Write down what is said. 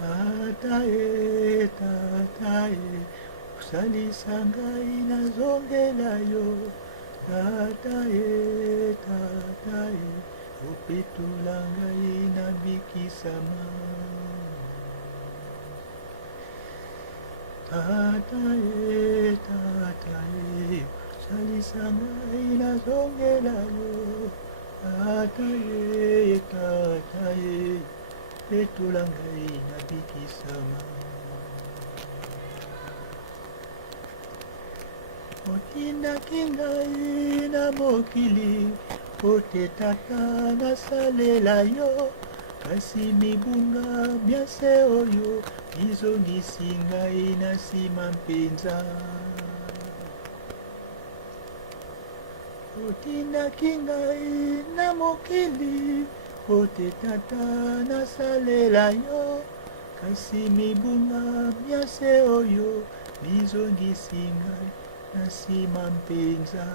Tatae, tatae, usalisa ngai nazongela yo. Tatae, tatae, opetola ngai nabikisama. Tatae, tatae, usalisa ngai nazongela yo. Tatae, tatae, opetola ngai nabikisama. Otindaki ngai na mokili, ote tata nasalela yo. Kasi mibunga biase oyo, bizongisi ngai na nsima mpenza. Otindaki ngai na mokili, ote tata nasalela yo. Kasi mibunga biase oyo, bizongisi ngai na nsima mpenza.